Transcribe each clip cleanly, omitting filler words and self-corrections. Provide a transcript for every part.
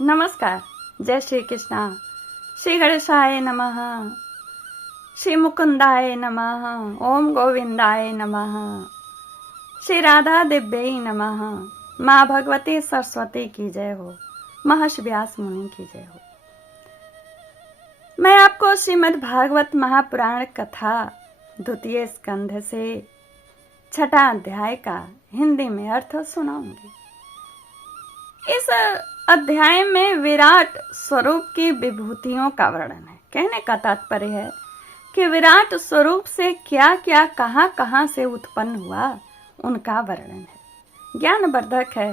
नमस्कार। जय श्री कृष्णा। श्री गणेशाय नमः। श्री मुकुंदाय नमः। ओम गोविंदाय नमः। श्री राधा दिव्यै नमः। माँ भगवती सरस्वती की जय हो। महर्षि व्यास मुनि की जय हो। मैं आपको श्रीमद् भागवत महापुराण कथा द्वितीय स्कंध से 6वां अध्याय का हिंदी में अर्थ सुनाऊंगी। इस अध्याय में विराट स्वरूप की विभूतियों का वर्णन है। कहने का तात्पर्य है कि विराट स्वरूप से क्या क्या कहां से उत्पन्न हुआ, उनका वर्णन है। ज्ञानवर्धक है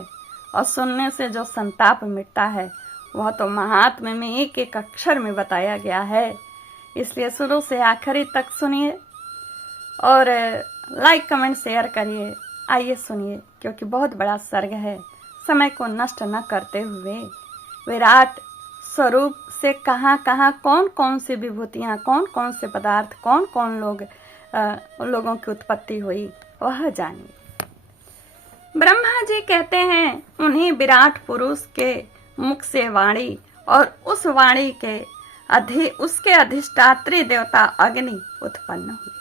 और सुनने से जो संताप मिटता है वह तो महात्म्य में एक एक अक्षर में बताया गया है। इसलिए शुरू से आखिरी तक सुनिए और लाइक कमेंट शेयर करिए। आइए सुनिए, क्योंकि बहुत बड़ा सर्ग है। समय को नष्ट न करते हुए विराट स्वरूप से कहाँ कौन कौन सी विभूतियाँ, कौन कौन से पदार्थ, कौन कौन लोगों की उत्पत्ति हुई वह जानिए। ब्रह्मा जी कहते हैं उन्हीं विराट पुरुष के मुख से वाणी और उस वाणी के उसके अधिष्ठात्री देवता अग्नि उत्पन्न हुए।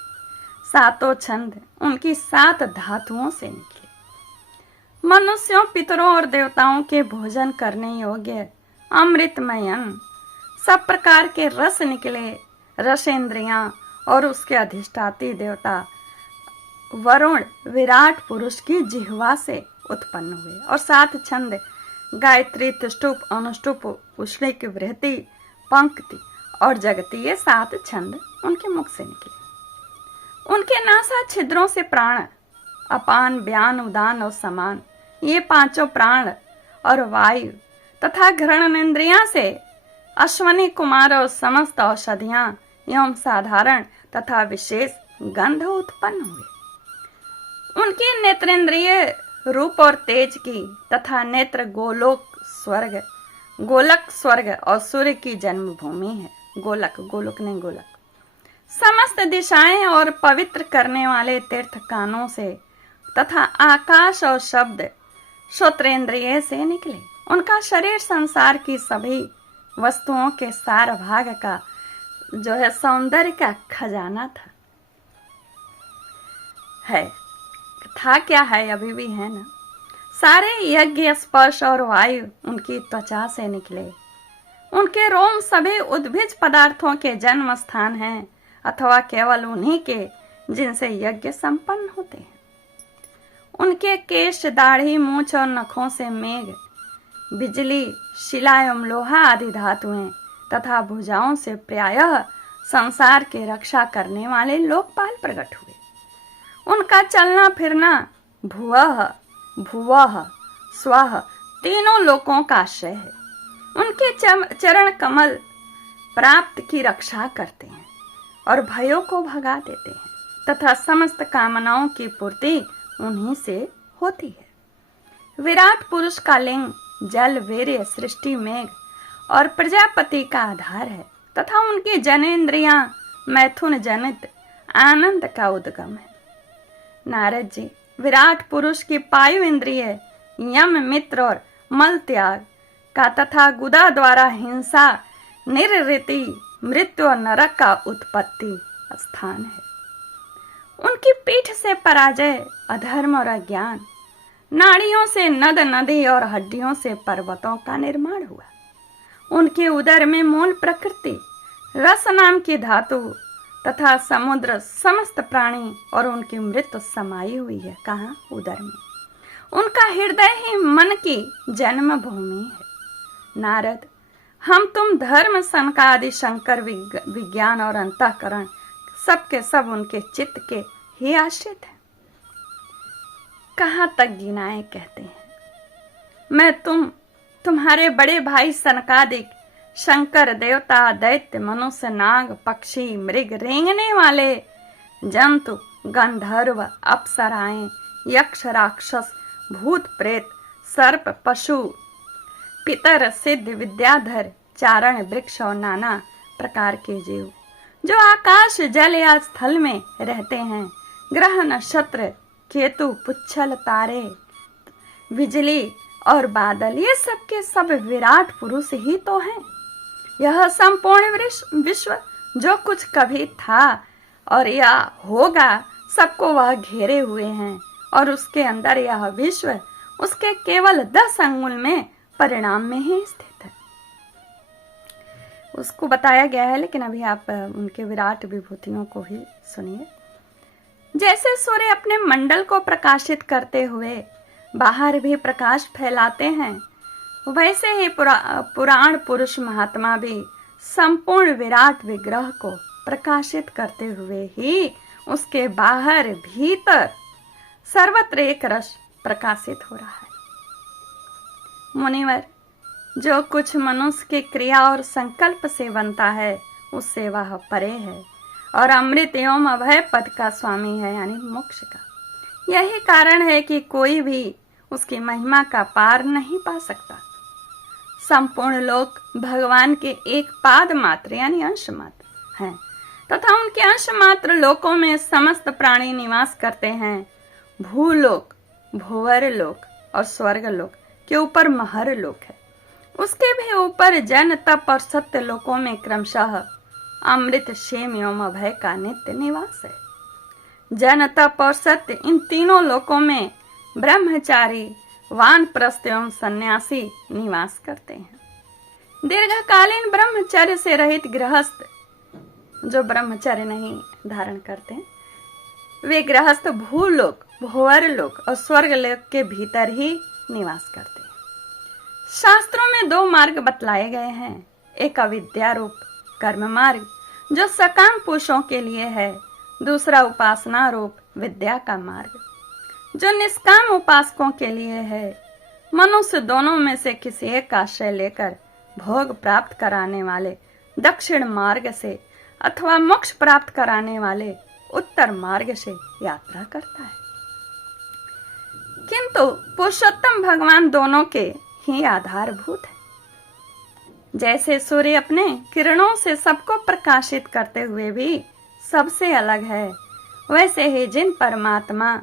सातों छंद उनकी 7 धातुओं से निकले। मनुष्यों, पितरों और देवताओं के भोजन करने योग्य अमृतमय अन्न, सब प्रकार के रस निकले। रसेंद्रियां और उसके अधिष्ठाती देवता वरुण विराट पुरुष की जिह्वा से उत्पन्न हुए। और 7 छंद गायत्री, त्रिष्टुप, अनुष्टुप, उष्णिक, वृहति, पंक्ति और जगति, ये 7 छंद उनके मुख से निकले। उनके नासा छिद्रों से प्राण, अपान, व्यान, उदान और समान, ये 5 प्राण और वायु तथा घ्राणेन्द्रियां से अश्वनी कुमार और समस्त औषधियां एवं साधारण तथा विशेष गंध उत्पन्न हुए। उनकी नेत्रेंद्रिय रूप और तेज की तथा नेत्र गोलोक स्वर्ग और सूर्य की जन्मभूमि है। गोलोक नहीं गोलक। समस्त दिशाएं और पवित्र करने वाले तीर्थ कानों से तथा आकाश और शब्द श्रोत्रेंद्रिय से निकले। उनका शरीर संसार की सभी वस्तुओं के सार भाग का जो है सौंदर्य का खजाना था क्या है, अभी भी है ना। सारे यज्ञ, स्पर्श और वायु उनकी त्वचा से निकले। उनके रोम सभी उद्भिज पदार्थों के जन्म स्थान हैं अथवा केवल उन्हीं के जिनसे यज्ञ संपन्न होते हैं। उनके केश, दाढ़ी, मूछ और नखों से मेघ, बिजली, शिला एवं लोहा आदि धातुएं तथा भुजाओं से प्रायः संसार के रक्षा करने वाले लोकपाल प्रकट हुए। उनका चलना फिरना भुवः, स्वः तीनों लोकों का आश्रय है। उनके चरण कमल प्राप्त की रक्षा करते हैं और भयों को भगा देते हैं तथा समस्त कामनाओं की पूर्ति उन्हीं से होती है। विराट पुरुष का लिंग जल, वीर्य, सृष्टि, मेघ और प्रजापति का आधार है तथा उनकी जनेन्द्रियां मैथुन जनित आनंद का उद्गम है। नारद जी विराट पुरुष की पायु इंद्रिय यम, मित्र और मल त्याग का तथा गुदा द्वारा हिंसा, निर्ऋति, मृत्यु और नरक का उत्पत्ति स्थान है। उनकी पीठ से पराजय, अधर्म और अज्ञान, नाड़ियों से नद, नदी और हड्डियों से पर्वतों का निर्माण हुआ। उनके उदर में मूल प्रकृति, रस नाम की धातु तथा समुद्र, समस्त प्राणी और उनकी मृत्यु समाई हुई है। कहाँ? उदर में। उनका हृदय ही मन की जन्मभूमि है। नारद, हम तुम धर्म, सनकादि, शंकर, विज्ञान और अंतःकरण सबके सब उनके चित्त के ही आश्रित हैं। कहाँ तक गिनाए कहते हैं। मैं तुम्हारे बड़े भाई सनकादिक, शंकर, देवता, दैत्य, मनुष्य, नाग, पक्षी, मृग, रेंगने वाले जंतु, गंधर्व, अप्सराएं, यक्ष, राक्षस, भूत, प्रेत, सर्प, पशु, पितर, सिद्ध, विद्याधर, चारण, वृक्ष और नाना प्रकार के जीव जो आकाश, जल या स्थल में रहते हैं, ग्रह, नक्षत्र, केतु, पुच्छल, तारे, बिजली और बादल, ये सब के सब विराट पुरुष ही तो हैं। यह संपूर्ण विश्व जो कुछ कभी था और या होगा, सबको वह घेरे हुए हैं, और उसके अंदर यह विश्व उसके केवल 10 अंगुल में परिणाम में ही स्थित है। उसको बताया गया है, लेकिन अभी आप उनके विराट विभूतियों को ही सुनिए। जैसे सूर्य अपने मंडल को प्रकाशित करते हुए बाहर भी प्रकाश फैलाते हैं, वैसे ही पुराण पुरुष महात्मा भी संपूर्ण विराट विग्रह को प्रकाशित करते हुए ही उसके बाहर भीतर सर्वत्र एक रस प्रकाशित हो रहा है। मुनिवर, जो कुछ मनुष्य के क्रिया और संकल्प से बनता है, उससे वह परे है और अमृत एवं अभय पद का स्वामी है, यानी मोक्ष का। यही कारण है कि कोई भी उसकी महिमा का पार नहीं पा सकता। संपूर्ण लोक भगवान के एक पाद मात्र यानी अंश मात्र हैं, तथा उनके अंश मात्र लोकों में समस्त प्राणी निवास करते हैं। भूलोक, भूवर लोक और स्वर्ग लोक के ऊपर महर लोक है। उसके भी ऊपर जन तप और सत्य लोकों में क्रमशः अमृत क्षेम एवं अभय का नित्य निवास है। जन तप और सत्य, इन तीनों लोकों में ब्रह्मचारी, वानप्रस्थ एवं सन्यासी निवास करते हैं। दीर्घकालीन ब्रह्मचर्य से रहित गृहस्थ, जो ब्रह्मचर्य नहीं धारण करते हैं, वे गृहस्थ भूलोक, भूवर लोक और स्वर्ग लोक के भीतर ही निवास करते हैं। शास्त्रों में 2 मार्ग बतलाए गए हैं। एक अविद्या रूप कर्म मार्ग, जो सकाम पुरुषों के लिए है। दूसरा उपासना रूप विद्या का मार्ग, जो निष्काम उपासकों के लिए है। मनुष्य दोनों में से किसी एक का आश्रय लेकर भोग प्राप्त कराने वाले दक्षिण मार्ग से अथवा मोक्ष प्राप्त कराने वाले उत्तर मार्ग से यात्रा करता है। किंतु पुरुषोत्तम भगवान दोनों के ही आधारभूत है। जैसे सूर्य अपने किरणों से सबको प्रकाशित करते हुए भी सबसे अलग है, वैसे ही जिन परमात्मा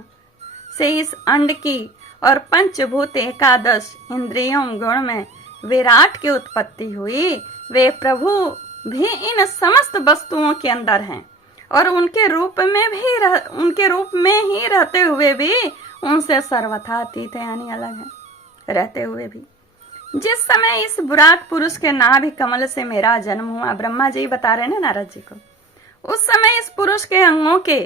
से इस अंड की और पंचभूत एकादश इंद्रियों गुण में विराट की उत्पत्ति हुई, वे प्रभु भी इन समस्त वस्तुओं के अंदर हैं और उनके रूप में ही रहते हुए भी उनसे सर्वथा अतीत है, यानी अलग है। रहते हुए भी जिस समय इस विराट पुरुष के नाभि कमल से मेरा जन्म हुआ, ब्रह्मा जी बता रहे हैं नारद जी को, उस समय इस पुरुष के अंगों के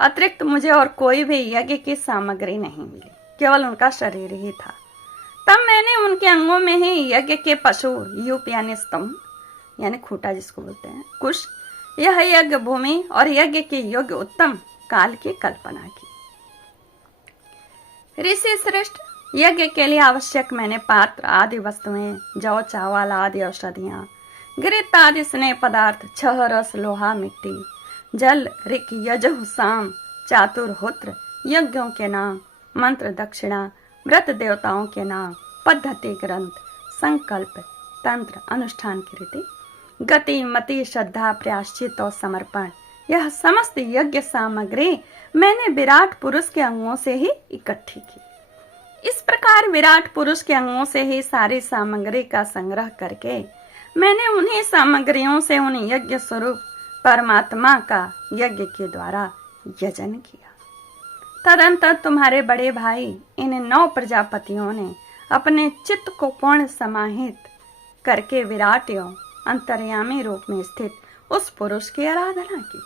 अतिरिक्त मुझे और कोई भी यज्ञ की सामग्री नहीं मिली, केवल उनका शरीर ही था। तब मैंने उनके अंगों में ही यज्ञ के पशु, यूप यानी स्तंभ यानी खूंटा जिसको बोलते हैं, कुश, यह यज्ञ भूमि और यज्ञ के योग्य उत्तम काल की कल्पना की। ऋषि श्रेष्ठ, यज्ञ के लिए आवश्यक मैंने पात्र आदि वस्तुएं, जौ चावल आदि औषधियां, घृत आदि स्नेह पदार्थ, छह रस, लोहा, मिट्टी, जल, ऋक, यजुः, साम, चातुर्होत्र, यज्ञों के नाम, मंत्र, दक्षिणा, व्रत देवताओं के नाम, पद्धति, ग्रंथ, संकल्प, तंत्र, अनुष्ठान की रीति, गति, मति, श्रद्धा, प्रायश्चित और समर्पण, यह समस्त यज्ञ सामग्री मैंने विराट पुरुष के अंगों से ही इकट्ठी की। इस प्रकार विराट पुरुष के अंगों से ही सारी सामग्री का संग्रह करके मैंने उन्हीं सामग्रियों से उन यज्ञ स्वरूप परमात्मा का यज्ञ के द्वारा यजन किया। तदंतर तुम्हारे बड़े भाई इन 9 प्रजापतियों ने अपने चित्त को पूर्ण समाहित करके विराट एवं अंतर्यामी रूप में स्थित उस पुरुष की आराधना की।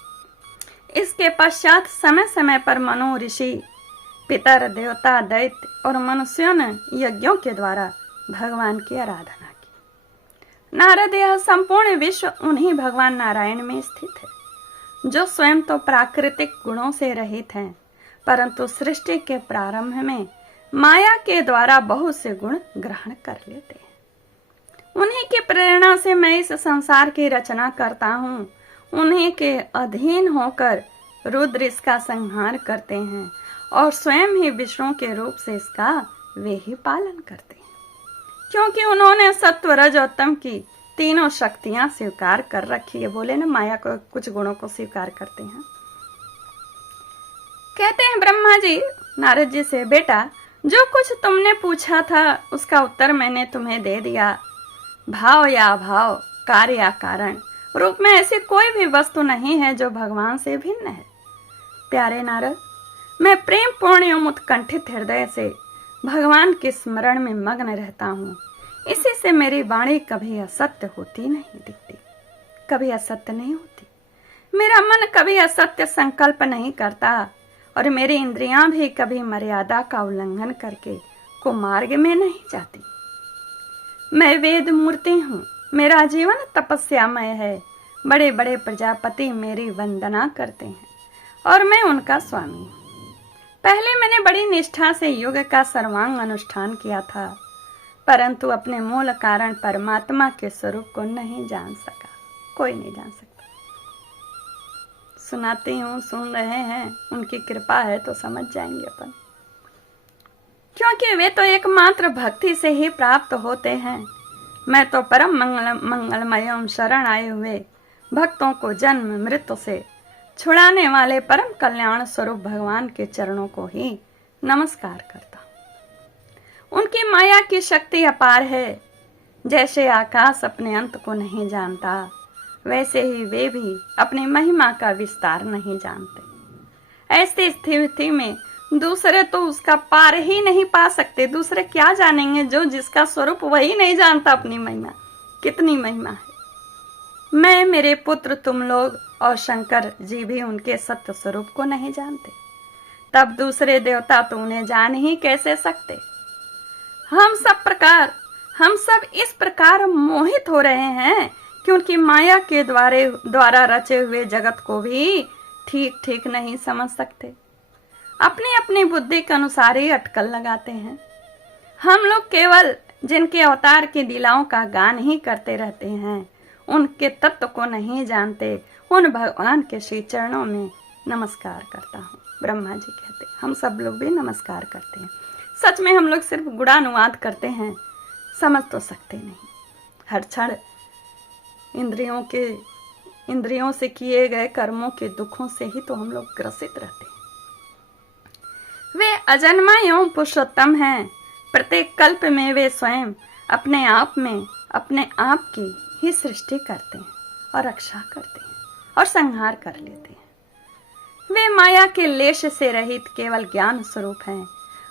इसके पश्चात समय समय पर मनु, ऋषि, पितर, देवता, दैत्य और मनुष्यों ने यज्ञों के द्वारा भगवान की आराधना की। नारद, यह संपूर्ण विश्व उन्हीं भगवान नारायण में स्थित है, जो स्वयं तो प्राकृतिक गुणों से रहित हैं, परंतु सृष्टि के प्रारंभ में माया के द्वारा बहुत से गुण ग्रहण कर लेते हैं। उन्हीं की प्रेरणा से मैं इस संसार की रचना करता हूँ। उन्हीं के अधीन होकर रुद्र इसका संहार करते हैं और स्वयं ही विष्णु के रूप से इसका वे ही पालन करते हैं, क्योंकि उन्होंने सत्व, रज और तम की तीनों शक्तियां स्वीकार कर रखी है। बोले ना, माया को कुछ गुणों को स्वीकार करते हैं। कहते हैं ब्रह्मा जी नारद जी से, बेटा जो कुछ तुमने पूछा था उसका उत्तर मैंने तुम्हें दे दिया। भाव या अभाव, कार्य या कारण रूप में ऐसी कोई भी वस्तु नहीं है जो भगवान से भिन्न है। प्यारे नारद, मैं प्रेम पूर्ण एवं उत्कंठित हृदय से भगवान के स्मरण में मग्न रहता हूँ। इसी से मेरी वाणी कभी असत्य होती नहीं दिखती, कभी असत्य नहीं होती। मेरा मन कभी असत्य संकल्प नहीं करता और मेरी इंद्रियां भी कभी मर्यादा का उल्लंघन करके कुमार्ग में नहीं जाती। मैं वेद मूर्ति हूँ, मेरा जीवन तपस्यामय है। बड़े बड़े प्रजापति मेरी वंदना करते हैं और मैं उनका स्वामी हूँ। पहले मैंने बड़ी निष्ठा से योग का सर्वांग अनुष्ठान किया था, परंतु अपने मूल कारण परमात्मा के स्वरूप को नहीं जान सका। कोई नहीं जान सकता। सुनाती हूँ, सुन रहे हैं, उनकी कृपा है तो समझ जाएंगे अपन, क्योंकि वे तो एकमात्र भक्ति से ही प्राप्त होते हैं। मैं तो परम मंगलमय शरण आए हुए भक्तों को जन्म मृत्यु से छुड़ाने वाले परम कल्याण स्वरूप भगवान के चरणों को ही नमस्कार करता हूँ। उनकी माया की शक्ति अपार है। जैसे आकाश अपने अंत को नहीं जानता, वैसे ही वे भी अपनी महिमा का विस्तार नहीं जानते। ऐसी स्थिति में दूसरे तो उसका पार ही नहीं पा सकते। दूसरे क्या जानेंगे जो जिसका स्वरूप वही नहीं जानता अपनी महिमा। कितनी महिमा है। मैं, मेरे पुत्र, तुम लोग और शंकर जी भी उनके सत्य स्वरूप को नहीं जानते, तब दूसरे देवता तो उन्हें जान ही कैसे सकते। हम सब इस प्रकार मोहित हो रहे हैं कि उनकी माया के द्वारा रचे हुए जगत को भी ठीक ठीक नहीं समझ सकते। अपनी अपनी बुद्धि के अनुसार ही अटकल लगाते हैं। हम लोग केवल जिनके अवतार की लीलाओं का गान ही करते रहते हैं, उनके तत्व को नहीं जानते। उन भगवान के श्री चरणों में नमस्कार करता हूँ। ब्रह्मा जी कहते, हम सब लोग भी नमस्कार करते हैं। सच में हम लोग सिर्फ गुणानुवाद करते हैं, समझ तो सकते नहीं। हर क्षण इंद्रियों से किए गए कर्मों के दुखों से ही तो हम लोग ग्रसित रहते हैं। वे अजन्मा एवं पुरुषोत्तम हैं। प्रत्येक कल्प में वे स्वयं अपने आप की ही सृष्टि करते हैं और रक्षा करते हैं और संहार कर लेते हैं। वे माया के लेश से रहित केवल ज्ञान स्वरूप हैं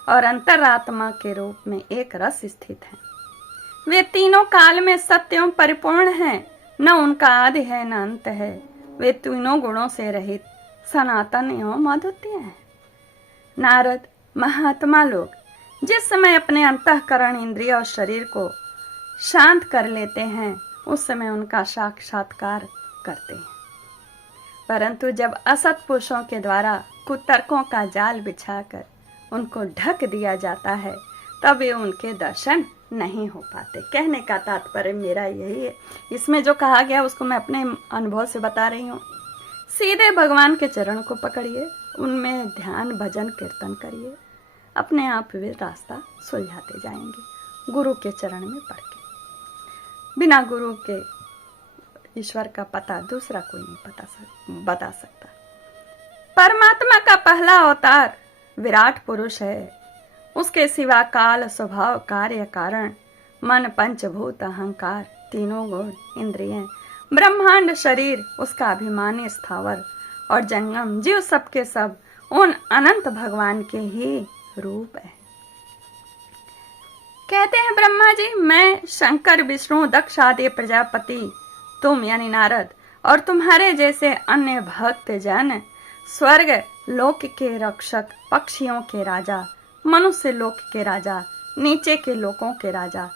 और अंतरात्मा के रूप में एक रस स्थित हैं। वे तीनों काल में सत्य एवं परिपूर्ण हैं, न उनका आदि है न अंत है। वे तीनों गुणों से रहित सनातन एवं अद्वितीय हैं। नारद, महात्मा लोग जिस समय अपने अंतःकरण, इंद्रिय और शरीर को शांत कर लेते हैं, उस समय उनका साक्षात्कार करते हैं। परंतु जब असत पुरुषों के द्वारा कुतर्कों का जाल बिछाकर उनको ढक दिया जाता है, तब वे उनके दर्शन नहीं हो पाते। कहने का तात्पर्य मेरा यही है। इसमें जो कहा गया उसको मैं अपने अनुभव से बता रही हूँ। सीधे भगवान के चरण को पकड़िए, उनमें ध्यान, भजन, कीर्तन करिए, अपने आप वे रास्ता सुलझाते जाएंगे। गुरु के चरण में पड़ के, बिना गुरु के ईश्वर का पता दूसरा कोई नहीं बता सकता। परमात्मा का पहला अवतार विराट पुरुष है। उसके सिवा काल, स्वभाव, कार्य, कारण, मन, पंचभूत, अहंकार, तीनों गुण, इंद्रियें, ब्रह्मांड, शरीर, उसका अभिमानी स्थावर और जंगम जीव सब के सब उन अनंत भगवान के ही रूप है। कहते हैं ब्रह्मा जी, मैं शंकर, विष्णु, दक्ष आदि प्रजापति, तुम यानी नारद और तुम्हारे जैसे अन्य भक्त जन स्वर्ग लोक के रक्षक, पक्षियों के राजा, मनुष्य लोक के राजा, नीचे के लोकों के राजा,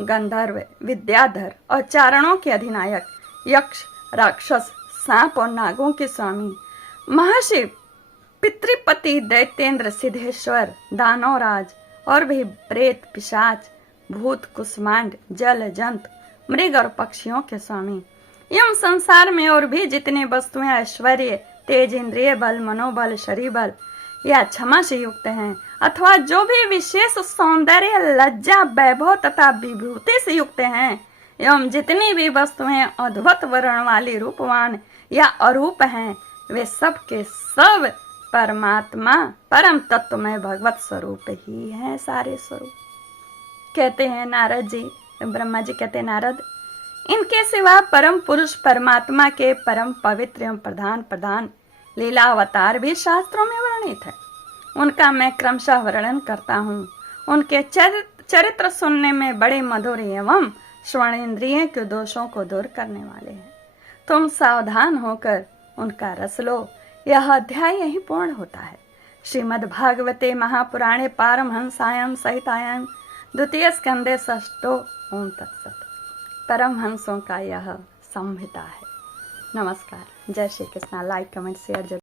गंधर्व, विद्याधर और चारणों के अधिनायक, यक्ष, राक्षस, सांप और नागों के स्वामी, महर्षि, पितृपति, दैत्येंद्र, सिद्धेश्वर, दानवराज और भी प्रेत, पिशाच, भूत, कुष्मांड, जल जंतु, मृग और पक्षियों के स्वामी, एवं संसार में और भी जितने वस्तुएं ऐश्वर्य, तेज, इंद्रिय बल, मनोबल, शरीर बल या क्षमा से युक्त हैं, अथवा जो भी विशेष सौंदर्य, लज्जा, वैभव तथा विभूति से युक्त हैं, एवं जितनी भी वस्तुएं अद्भुत वर्ण वाली, रूपवान या अरूप हैं, वे सब के सब परमात्मा परम तत्व में भगवत स्वरूप ही है सारे स्वरूप। कहते हैं नारद जी, ब्रह्मा जी कहते हैं नारद, इनके सिवा परम पुरुष परमात्मा के परम पवित्र एवं प्रधान प्रधान लीला अवतार भी शास्त्रों में वर्णित है। उनका मैं क्रमशः वर्णन करता हूँ। उनके चरित्र सुनने में बड़े मधुर एवं श्रवणेन्द्रिय के दोषों को दूर करने वाले हैं। तुम सावधान होकर उनका रस लो। यह अध्याय यही पूर्ण होता है। श्रीमद् भागवते महापुराणे पारमहंसायां सहितायां द्वितीय स्कंदे षष्ठो ओम तत्सत। परमहंसों का यह संहिता है। नमस्कार, जय Shri Krishna. Like comment share जरूर।